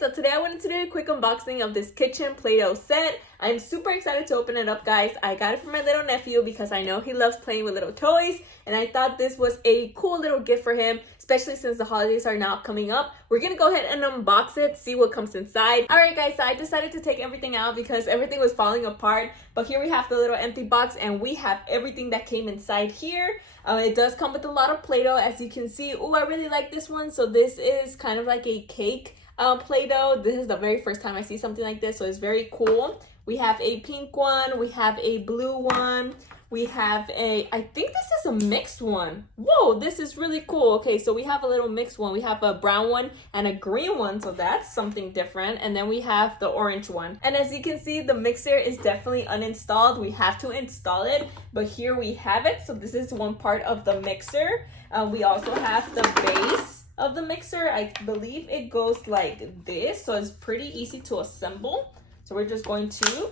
so today I wanted to do a quick unboxing of this kitchen Play-Doh set. I'm super excited to open it up, guys. I got it for my little nephew because I know he loves playing with little toys, and I thought this was a cool little gift for him, especially since the holidays are now coming up. We're gonna go ahead and unbox it, see what comes inside. Alright guys, so I decided to take everything out because everything was falling apart, but here we have the little empty box and we have everything that came inside here. It does come with a lot of Play-Doh, as you can see. Oh, I really like this one. So this is kind of like a cake Play-Doh. This is the very first time I see something like this, so it's very cool. We have a pink one, we have a blue one, we have I think this is a mixed one. Whoa, this is really cool. Okay, so we have a little mixed one. We have a brown one and a green one, so that's something different. And then we have the orange one. And as you can see, the mixer is definitely uninstalled. We have to install it, but here we have it. So this is one part of the mixer. We also have the base of the mixer. I believe it goes like this, so it's pretty easy to assemble. So we're just going to,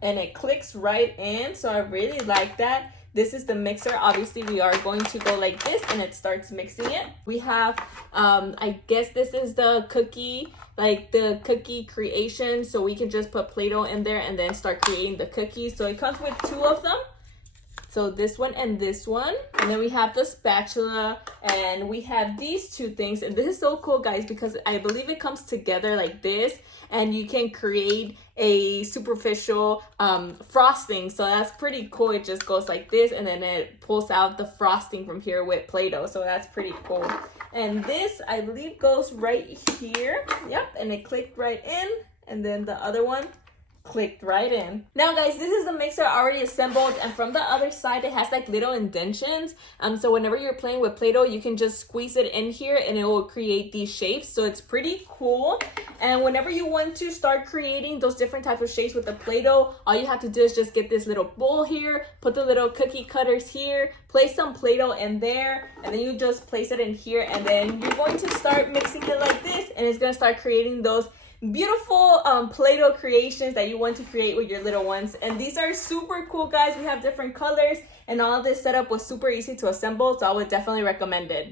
and it clicks right in. So I really like that. This is the mixer. Obviously, we are going to go like this and it starts mixing it. We have, I guess this is the cookie, like the cookie creation. So we can just put Play-Doh in there and then start creating the cookies. So it comes with two of them. So this one and this one. And then we have the spatula and we have these two things. And this is so cool, guys, because I believe it comes together like this and you can create a superficial frosting. So that's pretty cool. It just goes like this and then it pulls out the frosting from here with Play-Doh. So that's pretty cool. And this, I believe, goes right here. And it clicked right in. And then the other one clicked right in. Now guys, this is the mixer already assembled, and from the other side it has like little indentions, so whenever you're playing with Play-Doh you can just squeeze it in here and it will create these shapes. So it's pretty cool. And whenever you want to start creating those different types of shapes with the Play-Doh, all you have to do is just get this little bowl here, put the little cookie cutters here, place some Play-Doh in there, and then you just place it in here, and then you're going to start mixing it like this, and it's going to start creating those beautiful Play-Doh creations that you want to create with your little ones. And these are super cool, guys. We have different colors, and all of this setup was super easy to assemble, so I would definitely recommend it.